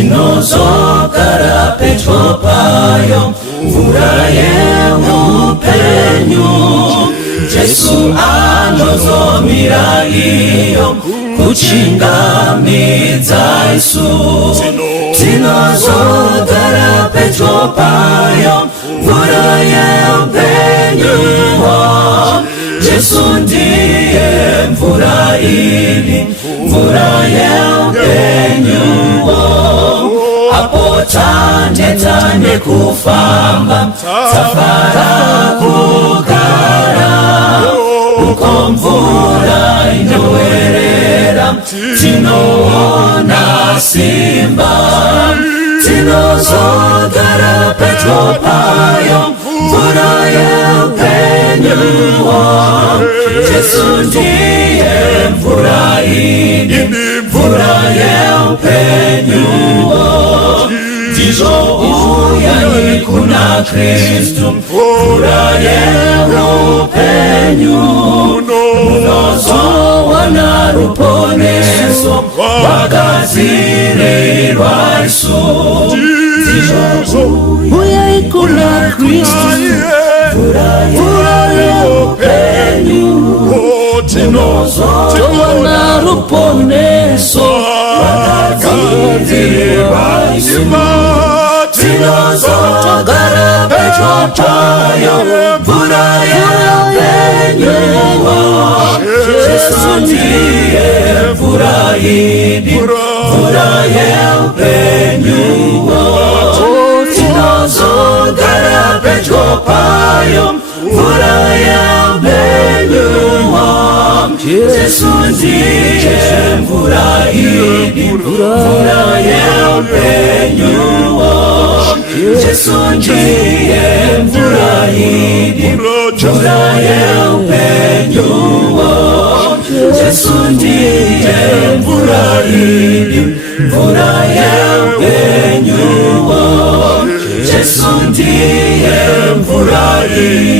tinozogara pedyo payo, mvura yeupenyu. Jesu anozomira iyo kuchingamidza isu. Tinozogara pedyo payo, mvura yeupenyu. Jesu ndiye mvura ili, mvura yeupenyu. Apo tane kufamba, safara kugara, uko mvura inowerera, tinoona simba. Tinozogara pedyo payo, mvura yeupenyu. Jesu ndiye mvura ili, mvura yeupenyu. Ndizo uyani kuna Kristu, mvura yeupenyu. Munozowana ruponeso, wakazirirwa Isu. Ndizo uyani kuna Kristu, mvura yeupenyu. Munozowana ruponeso, wakazirirwa Isu. Tinozogara pedyo payo, mvura yeupenyu. Jesu ndiye mvura ili, mvura yeupenyu. Tinozogara pedyo payo, mvura yeupenyu. Jesu ndiye mvura ili, mvura yeupenyu. Jesu ndiye mvura ili, mvura yeupenyu. Jesu ndiye mvura ili, mvura yeupenyu. Jesu ndiye mvura ili.